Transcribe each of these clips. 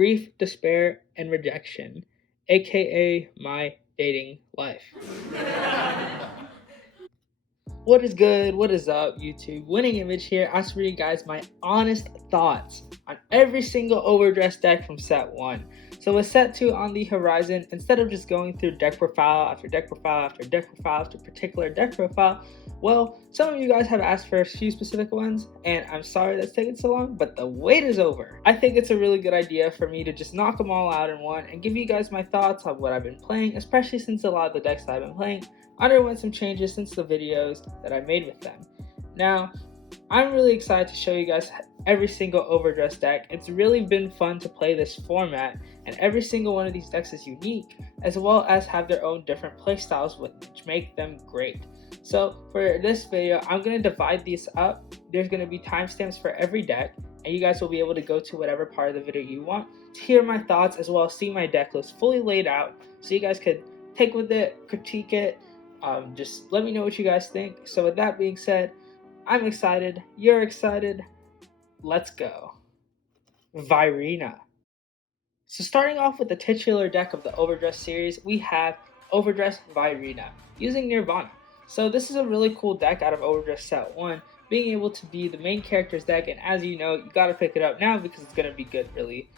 grief, despair, and rejection, aka my dating life. What is good? What is up, YouTube? Winning Image here. I bring you guys my honest thoughts on every single Overdress deck from set 1. So with set 2 on the horizon, instead of just going through deck profile after deck profile after deck profile after particular deck profile, well, some of you guys have asked for a few specific ones, and I'm sorry that's taking so long, but the wait is over. I think it's a really good idea for me to just knock them all out in one and give you guys my thoughts on what I've been playing, especially since a lot of the decks that I've been playing underwent some changes since the videos that I made with them. Now, I'm really excited to show you guys every single Overdress deck. It's really been fun to play this format, and every single one of these decks is unique, as well as have their own different playstyles which make them great. So for this video, I'm going to divide these up. There's going to be timestamps for every deck, and you guys will be able to go to whatever part of the video you want to hear my thoughts, as well as see my deck list fully laid out, so you guys could take with it, critique it, just let me know what you guys think. So with that being said, I'm excited, you're excited, let's go. Vairina. So starting off with the titular deck of the Overdress series, we have Overdress Vairina using Nirvana. So this is a really cool deck out of Overdress set 1, being able to be the main character's deck, and as you know, you gotta pick it up now because it's gonna be good really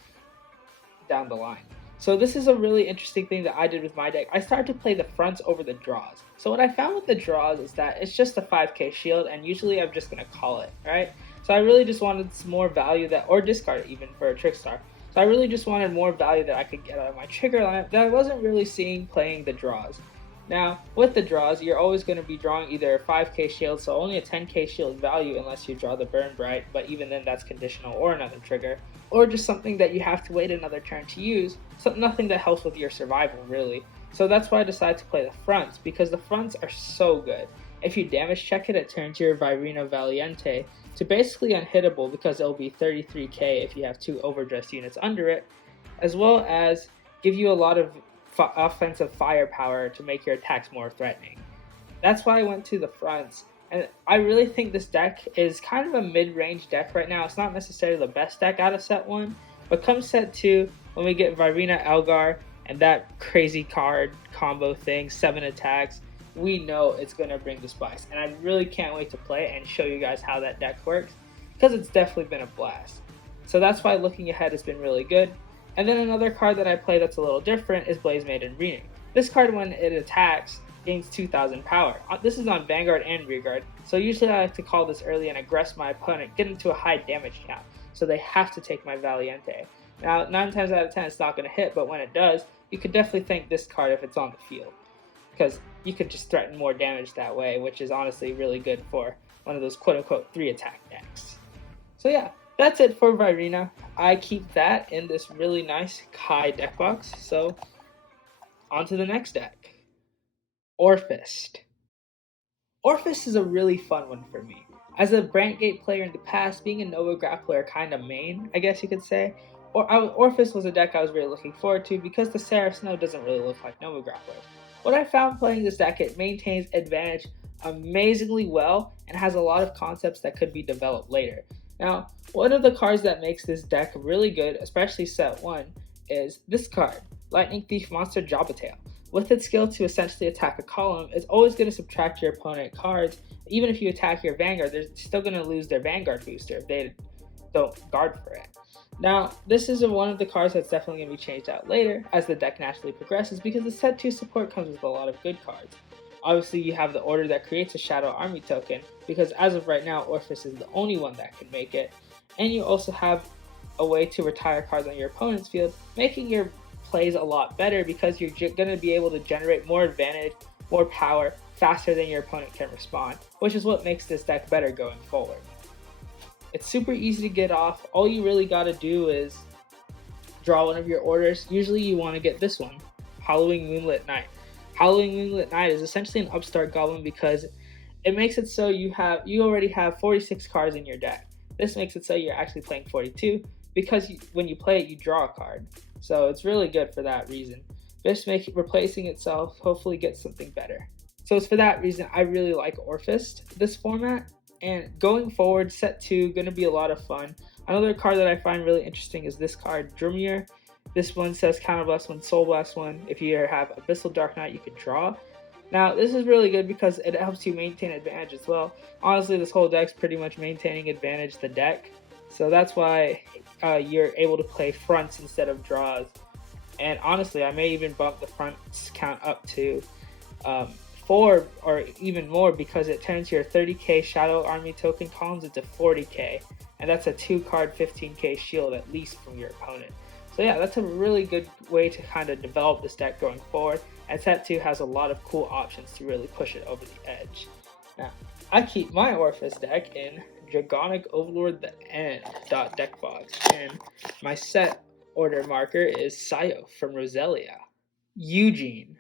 down the line. So this is a really interesting thing that I did with my deck. I started to play the fronts over the draws. So what I found with the draws is that it's just a 5k shield, and usually I'm just going to call it, right? So I really just wanted some more value that, or discard it even for a Trickstar. So I really just wanted more value that I could get out of my trigger lineup that I wasn't really seeing playing the draws. Now, with the draws, you're always going to be drawing either a 5k shield, so only a 10k shield value unless you draw the Burn Bright, but even then that's conditional or another trigger, or just something that you have to wait another turn to use, so nothing that helps with your survival really. So that's why I decided to play the fronts, because the fronts are so good. If you damage check it, it turns your Vairina Caliente to basically unhittable because it'll be 33k if you have 2 Overdress units under it, as well as give you a lot of offensive firepower to make your attacks more threatening. That's why I went to the fronts, and I really think this deck is kind of a mid-range deck right now. It's not necessarily the best deck out of set 1, but come set 2, when we get Vairina Elgar and that crazy card combo thing, 7 attacks, we know it's going to bring the spice, and I really can't wait to play it and show you guys how that deck works, because it's definitely been a blast. So that's why looking ahead has been really good. And then another card that I play that's a little different is Blaze Maiden Renewed. This card, when it attacks, gains 2000 power. This is on Vanguard and Rearguard, so usually I like to call this early and aggress my opponent, get into a high damage count, so they have to take my Valiente. Now, 9 times out of 10 it's not going to hit, but when it does, you could definitely thank this card if it's on the field, because you could just threaten more damage that way, which is honestly really good for one of those quote-unquote 3 attack decks. So yeah, that's it for Vairina. I keep that in this really nice Kai deck box, so on to the next deck. Orfist. Orfist is a really fun one for me. As a Brandgate player in the past, being a Nova Grappler kind of main, I guess you could say, Orfist was a deck I was really looking forward to because the Seraph Snow doesn't really look like Nova Grapplers. What I found playing this deck, it maintains advantage amazingly well and has a lot of concepts that could be developed later. Now, one of the cards that makes this deck really good, especially set 1, is this card, Lightning Thief Monster Jobatail. With its skill to essentially attack a column, it's always going to subtract your opponent cards. Even if you attack your Vanguard, they're still going to lose their Vanguard booster if they don't guard for it. Now, this is one of the cards that's definitely going to be changed out later as the deck naturally progresses, because the set 2 support comes with a lot of good cards. Obviously, you have the order that creates a Shadow Army token, because as of right now, Orfist is the only one that can make it. And you also have a way to retire cards on your opponent's field, making your plays a lot better because you're going to be able to generate more advantage, more power, faster than your opponent can respond, which is what makes this deck better going forward. It's super easy to get off. All you really got to do is draw one of your orders. Usually you want to get this one, Hallowing Moonlit Night. Hallowing Moonlit Night is essentially an upstart goblin because it makes it so you already have 46 cards in your deck. This makes it so you're actually playing 42 because when you play it, you draw a card. So it's really good for that reason. Just replacing itself, hopefully get something better. So it's for that reason I really like Orfist, this format. And going forward, set 2 going to be a lot of fun. Another card that I find really interesting is this card, Drumir. This one says Counterblast 1, Soul Blast 1. If you have Abyssal Dark Knight, you can draw. Now, this is really good because it helps you maintain advantage as well. Honestly, this whole deck's pretty much maintaining advantage the deck. So that's why you're able to play fronts instead of draws. And honestly, I may even bump the fronts count up to 4 or even more, because it turns your 30k Shadow Army token columns into 40k. And that's a 2-card 15k shield at least from your opponent. So yeah, that's a really good way to kind of develop this deck going forward. And set 2 has a lot of cool options to really push it over the edge. Now, I keep my Orfist deck in Dragonic Overlord the End deck box, and my set order marker is Sayo from Roselia. Eugene.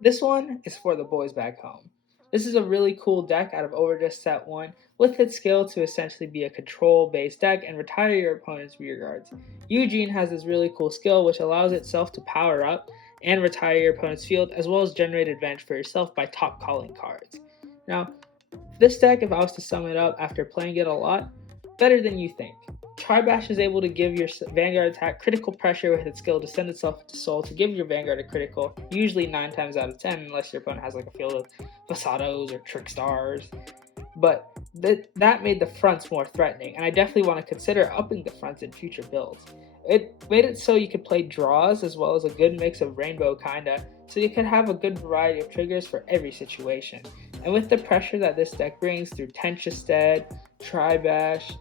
This one is for the boys back home. This is a really cool deck out of Overdress set 1, with its skill to essentially be a control-based deck and retire your opponent's rear guards. Eugene has this really cool skill which allows itself to power up and retire your opponent's field, as well as generate advantage for yourself by top calling cards. Now, this deck, if I was to sum it up after playing it a lot, better than you think. Tribash is able to give your Vanguard attack critical pressure with its skill to send itself to Soul to give your Vanguard a critical, usually 9 times out of 10, unless your opponent has like a field of Vasados or Trickstars. But that made the fronts more threatening, and I definitely want to consider upping the fronts in future builds. It made it so you could play draws as well as a good mix of rainbow kinda, so you could have a good variety of triggers for every situation. And with the pressure that this deck brings through Tenchestead, Tribash,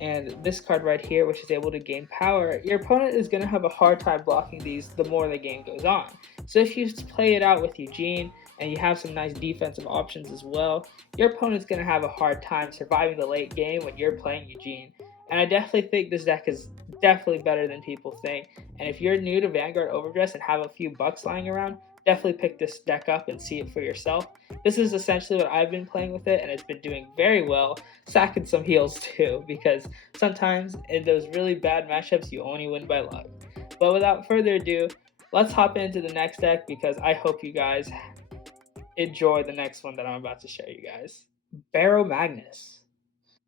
and this card right here, which is able to gain power, your opponent is going to have a hard time blocking these the more the game goes on. So if you play it out with Eugene, and you have some nice defensive options as well, your opponent's going to have a hard time surviving the late game when you're playing Eugene. And I definitely think this deck is definitely better than people think. And if you're new to Vanguard Overdress and have a few bucks lying around, definitely pick this deck up and see it for yourself. This is essentially what I've been playing with it, and it's been doing very well, sacking some heals too, because sometimes in those really bad matchups you only win by luck. But without further ado, let's hop into the next deck, because I hope you guys enjoy the next one that I'm about to show you guys. Baromagnes.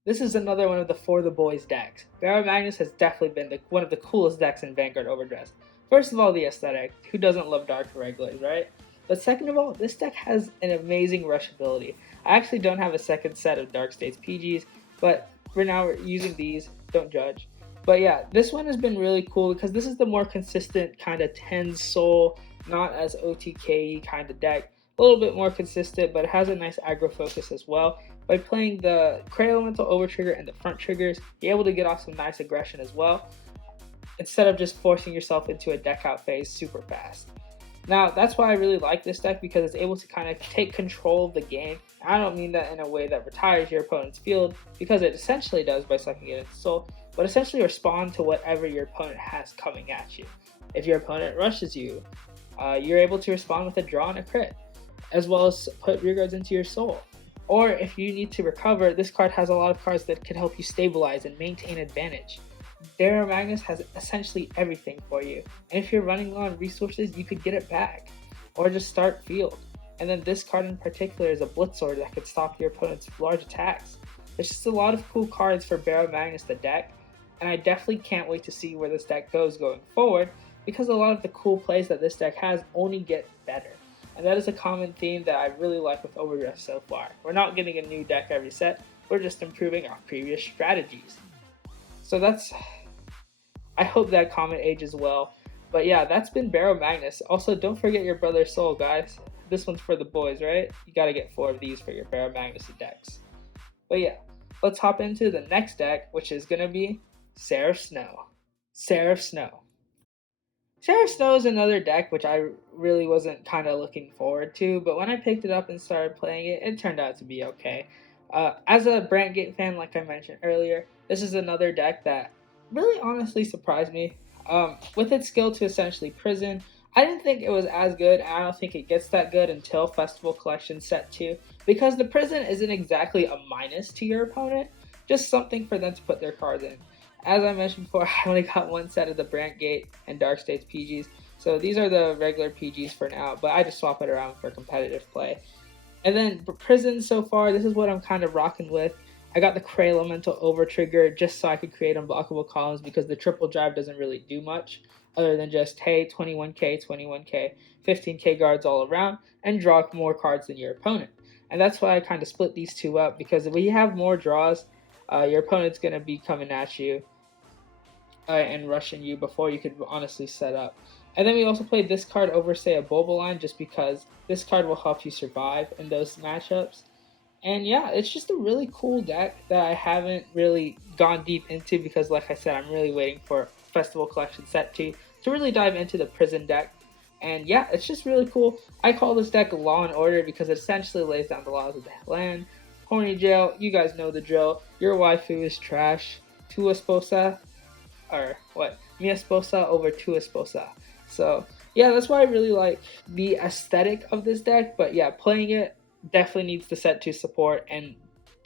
This is another one of the For the Boys decks. Baromagnes has definitely been one of the coolest decks in Vanguard Overdress. First of all, the aesthetic. Who doesn't love dark regulars, right? But second of all, this deck has an amazing rush ability. I actually don't have a second set of Dark States PGs, but for now we're using these. Don't judge. But yeah, this one has been really cool because this is the more consistent kind of 10 soul, not as OTK kind of deck. A little bit more consistent, but it has a nice aggro focus as well. By playing the Crit Elemental Overtrigger and the front triggers, you're able to get off some nice aggression as well, instead of just forcing yourself into a deck out phase super fast. Now, that's why I really like this deck, because it's able to kind of take control of the game. I don't mean that in a way that retires your opponent's field, because it essentially does by sucking it into soul, but essentially respond to whatever your opponent has coming at you. If your opponent rushes you, you're able to respond with a draw and a crit, as well as put rear guards into your soul. Or if you need to recover, this card has a lot of cards that can help you stabilize and maintain advantage. Baromagnes has essentially everything for you, and if you're running low on resources, you could get it back, or just start field. And then this card in particular is a Blitzord that could stop your opponent's large attacks. There's just a lot of cool cards for Baromagnes the deck, and I definitely can't wait to see where this deck goes going forward, because a lot of the cool plays that this deck has only get better. And that is a common theme that I really like with Overdress so far. We're not getting a new deck every set, we're just improving our previous strategies. So I hope that comment ages well. But yeah, that's been Baromagnes. Also, don't forget your Brother's Soul, guys. This one's for the boys, right? You gotta get 4 of these for your Baromagnes decks. But yeah, let's hop into the next deck, which is gonna be Seraph Snow. Seraph Snow. Seraph Snow is another deck which I really wasn't kind of looking forward to, but when I picked it up and started playing it, it turned out to be okay. As a Brantgate fan, like I mentioned earlier, this is another deck that really honestly surprised me. With its skill to essentially prison, I didn't think it was as good, and I don't think it gets that good until Festival Collection Set 2, because the prison isn't exactly a minus to your opponent, just something for them to put their cards in. As I mentioned before, I only got one set of the Brantgate and Dark States PGs, so these are the regular PGs for now, but I just swap it around for competitive play. And then for Prison so far, this is what I'm kind of rocking with. I got the Cray Elemental Overtrigger just so I could create unblockable columns because the triple drive doesn't really do much other than just, hey, 21k, 21k, 15k guards all around, and draw more cards than your opponent. And that's why I kind of split these two up, because if we have more draws, your opponent's going to be coming at you and rushing you before you could honestly set up. And then we also played this card over, say, a Boboline, just because this card will help you survive in those matchups. And yeah, it's just a really cool deck that I haven't really gone deep into because, like I said, I'm really waiting for Festival Collection Set 2 to really dive into the Prison deck. And yeah, it's just really cool. I call this deck Law and Order because it essentially lays down the laws of the land. Horny Jail, you guys know the drill. Your waifu is trash. Tu esposa, or what? Mi esposa over tu esposa. So yeah, that's why I really like the aesthetic of this deck. But yeah, playing it definitely needs the set 2 support, and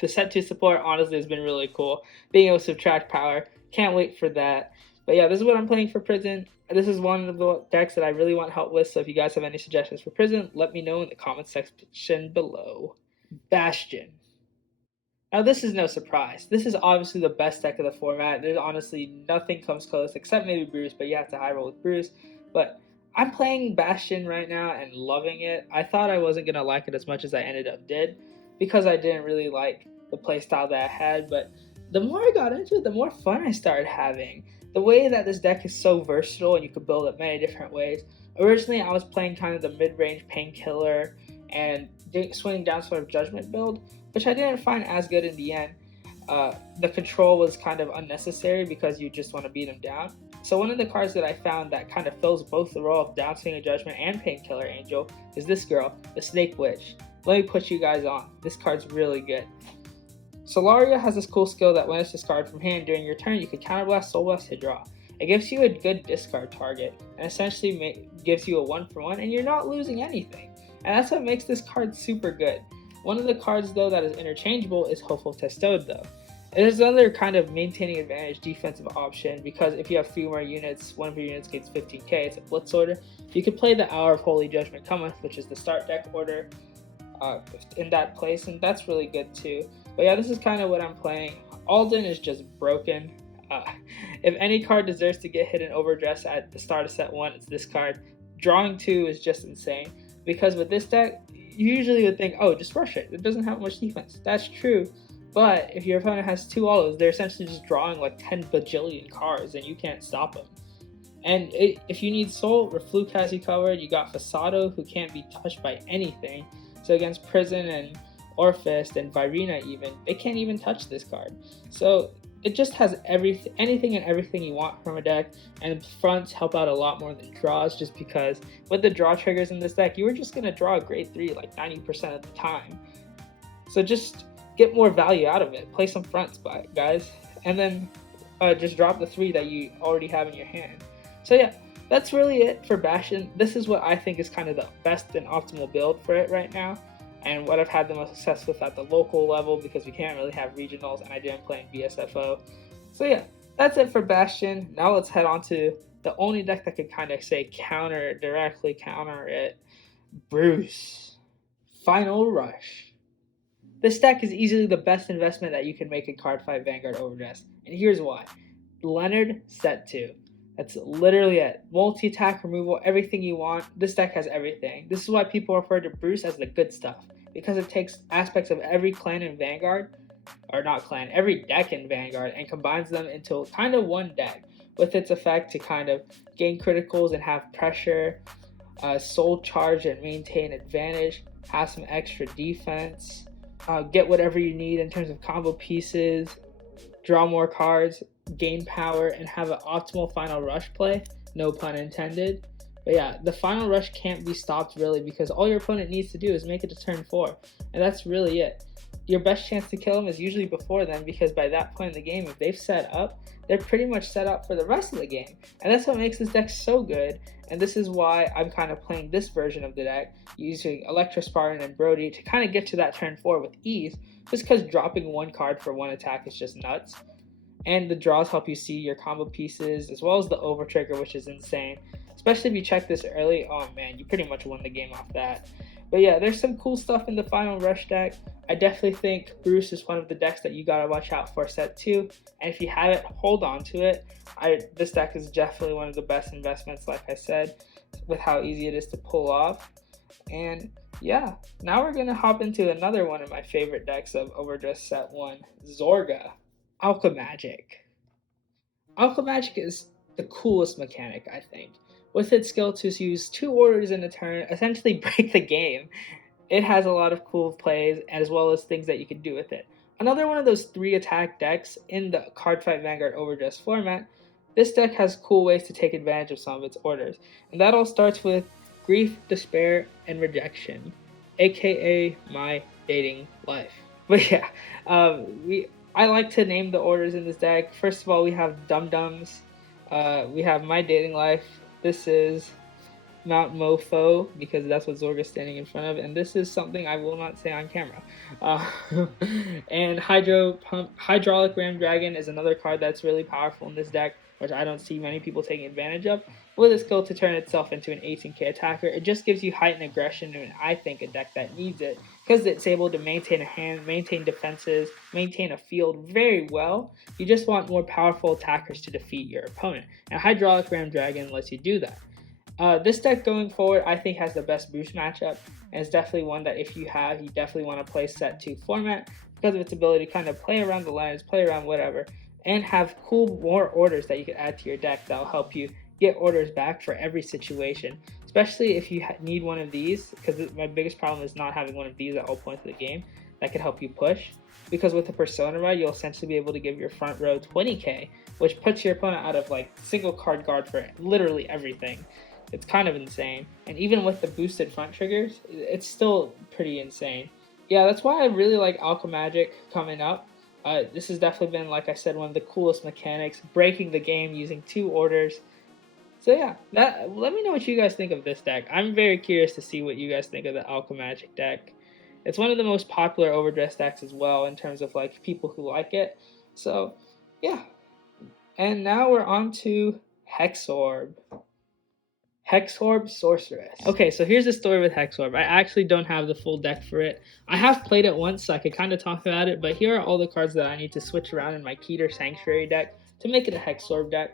the set 2 support honestly has been really cool. Being able to subtract power, can't wait for that. But yeah, this is what I'm playing for Prison. This is one of the decks that I really want help with, so if you guys have any suggestions for Prison, let me know in the comments section below. Bastion. Now this is no surprise. This is obviously the best deck of the format. There's honestly nothing comes close except maybe Bruce, but you have to high roll with Bruce. But I'm playing Bastion right now and loving it. I thought I wasn't going to like it as much as I ended up did because I didn't really like the playstyle that I had, but the more I got into it, the more fun I started having. The way that this deck is so versatile and you could build it many different ways. Originally, I was playing kind of the mid-range Painkiller and swinging down sort of Judgment build, which I didn't find as good in the end. The control was kind of unnecessary because you just want to beat them down. So one of the cards that I found that kind of fills both the role of Downswing Judgment and Painkiller Angel is this girl, the Snake Witch. Let me put you guys on. This card's really good. Solaria has this cool skill that when it's discarded from hand during your turn, you can counterblast, Soul Blast to draw. It gives you a good discard target and essentially gives you a 1-for-1 and you're not losing anything. And that's what makes this card super good. One of the cards though that is interchangeable is Hopeful Testode though. It is another kind of maintaining advantage defensive option because if you have 3 more units, one of your units gets 15k, it's a blitz order. You can play the Hour of Holy Judgment Cometh, which is the start deck order in that place, and that's really good too. But yeah, this is kind of what I'm playing. Alden is just broken. If any card deserves to get hit in Overdress at the start of set 1, it's this card. Drawing 2 is just insane because with this deck, you usually would think, oh, just rush it. It doesn't have much defense. That's true. But if your opponent has 2 autos, they're essentially just drawing like 10 bajillion cards and you can't stop them. And if you need Soul, Refluke has you covered. You got Fasado, who can't be touched by anything. So against Prison and Orfist and Vairina even, they can't even touch this card. So it just has anything and everything you want from a deck, and fronts help out a lot more than draws just because with the draw triggers in this deck, you were just going to draw a grade 3 like 90% of the time. So just get more value out of it. Play some fronts, guys, and then just drop the 3 that you already have in your hand. So yeah, that's really it for Bastion. This is what I think is kind of the best and optimal build for it right now, and what I've had the most success with at the local level because we can't really have regionals and I didn't play in BSFO. So yeah, that's it for Bastion. Now let's head on to the only deck that could kind of say directly counter it. Bruce. Final Rush. This deck is easily the best investment that you can make in Card 5 Vanguard Overdress, and here's why. Leonard set 2. That's literally it. Multi-attack, removal, everything you want. This deck has everything. This is why people refer to Bruce as the good stuff, because it takes aspects of every clan in Vanguard, or not clan, every deck in Vanguard, and combines them into kind of one deck, with its effect to kind of gain criticals and have pressure, soul charge and maintain advantage, have some extra defense, get whatever you need in terms of combo pieces, draw more cards, gain power, and have an optimal final rush play, no pun intended. But yeah, the final rush can't be stopped really because all your opponent needs to do is make it to turn 4, and that's really it. Your best chance to kill them is usually before then because by that point in the game, if they've set up, they're pretty much set up for the rest of the game, and that's what makes this deck so good. And this is why I'm kind of playing this version of the deck using Electro Spartan and Brody to kind of get to that turn 4 with ease, just because dropping 1 card for 1 attack is just nuts. And the draws help you see your combo pieces, as well as the Overtrigger, which is insane. Especially if you check this early, oh man, you pretty much won the game off that. But yeah, there's some cool stuff in the Final Rush deck. I definitely think Bruce is one of the decks that you gotta watch out for set 2. And if you have it, hold on to it. This deck is definitely one of the best investments, like I said, with how easy it is to pull off. And yeah, now we're gonna hop into another one of my favorite decks of Overdress set 1, Zorga. Alchemagic. Alchemagic is the coolest mechanic, I think. With its skill to use 2 orders in a turn, essentially break the game. It has a lot of cool plays as well as things that you can do with it. Another one of those 3 attack decks in the Cardfight Vanguard Overdress format. This deck has cool ways to take advantage of some of its orders, and that all starts with Grief, Despair, and Rejection, aka my dating life. But yeah, I like to name the orders in this deck. First of all, we have Dum Dums, we have My Dating Life. This is Mount Mofo, because that's what Zorga's standing in front of, and this is something I will not say on camera. And Hydraulic Ram Dragon is another card that's really powerful in this deck, which I don't see many people taking advantage of. With a skill to turn itself into an 18k attacker, it just gives you heightened aggression, and I think a deck that needs it, because it's able to maintain a hand, maintain defenses, maintain a field very well. You just want more powerful attackers to defeat your opponent, and Hydraulic Ram Dragon lets you do that. This deck going forward, I think, has the best boost matchup, and it's definitely one that if you definitely want to play set 2 format, because of its ability to kind of play around the lands, play around whatever, and have cool more orders that you can add to your deck that will help you get orders back for every situation, especially if you need one of these, because my biggest problem is not having one of these at all points of the game that could help you push, because with the Persona Ride, you'll essentially be able to give your front row 20k, which puts your opponent out of like single card guard for literally everything. It's kind of insane, and even with the boosted front triggers, it's still pretty insane. Yeah, that's why I really like Alchemagic coming up. This has definitely been, like I said, one of the coolest mechanics, breaking the game using 2 orders. So yeah, let me know what you guys think of this deck. I'm very curious to see what you guys think of the Alchemagic deck. It's one of the most popular Overdress decks as well in terms of like people who like it. So yeah, and now we're on to Hexaorb. Hexaorb Sorceress. Okay, so here's the story with Hexaorb. I actually don't have the full deck for it. I have played it once, so I could kind of talk about it, but here are all the cards that I need to switch around in my Keter Sanctuary deck to make it a Hexaorb deck,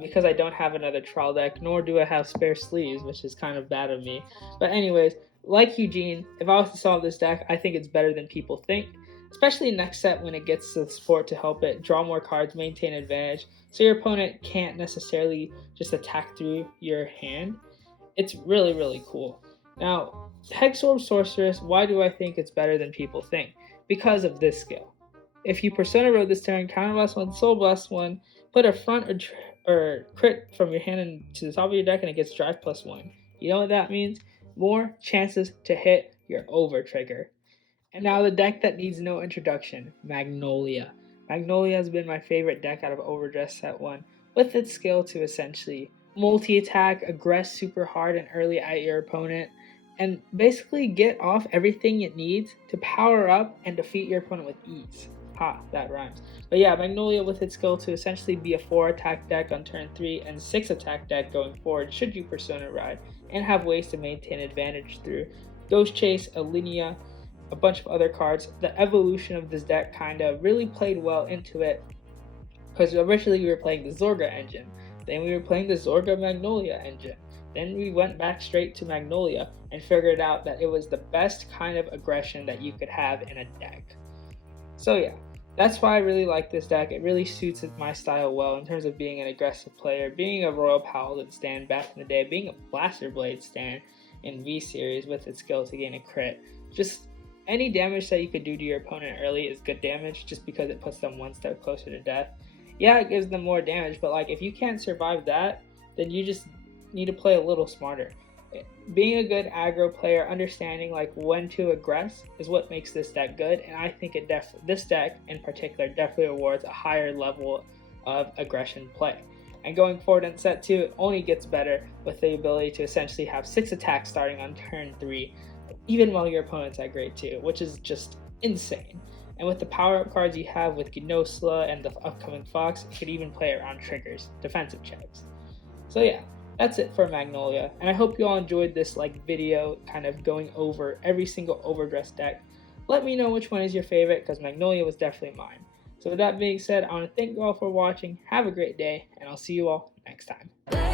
because I don't have another trial deck, nor do I have spare sleeves, which is kind of bad of me. But anyways, like Eugene, if I was to solve this deck, I think it's better than people think, especially next set when it gets the support to help it draw more cards, maintain advantage, so your opponent can't necessarily just attack through your hand. It's really, really cool. Now, Hexaorb Sorceress, why do I think it's better than people think? Because of this skill. If you Persona Road this turn, Counterblast 1, Soul Blast 1, put a front or crit from your hand into the top of your deck, and it gets Drive +1. You know what that means? More chances to hit your Overtrigger. And now the deck that needs no introduction, Magnolia. Magnolia has been my favorite deck out of Overdress set 1, with its skill to essentially multi-attack, aggress super hard and early at your opponent, and basically get off everything it needs to power up and defeat your opponent with ease. Ha, that rhymes. But yeah, Magnolia with its skill to essentially be a 4-attack deck on turn 3 and 6-attack deck going forward should you Persona Ride, and have ways to maintain advantage through Ghost Chase, Alinea, a bunch of other cards. The evolution of this deck kind of really played well into it, because originally we were playing the Zorga engine, then we were playing the Zorga Magnolia engine, then we went back straight to Magnolia and figured out that it was the best kind of aggression that you could have in a deck. So yeah, that's why I really like this deck. It really suits my style well in terms of being an aggressive player, being a Royal Paladin stand back in the day, being a Blaster Blade stand in V-Series with its skill to gain a crit. Just any damage that you could do to your opponent early is good damage, just because it puts them one step closer to death. Yeah, it gives them more damage, but like if you can't survive that, then you just need to play a little smarter. Being a good aggro player, understanding like when to aggress is what makes this deck good, and I think this deck in particular definitely awards a higher level of aggression play. And going forward in set 2, it only gets better with the ability to essentially have 6 attacks starting on turn 3, even while your opponent's at grade 2, which is just insane. And with the power-up cards you have with Gnosla and the upcoming Fox, you could even play around triggers, defensive checks. So yeah, that's it for Magnolia, and I hope you all enjoyed this video kind of going over every single Overdress deck. Let me know which one is your favorite, because Magnolia was definitely mine. So with that being said, I want to thank you all for watching, have a great day, and I'll see you all next time.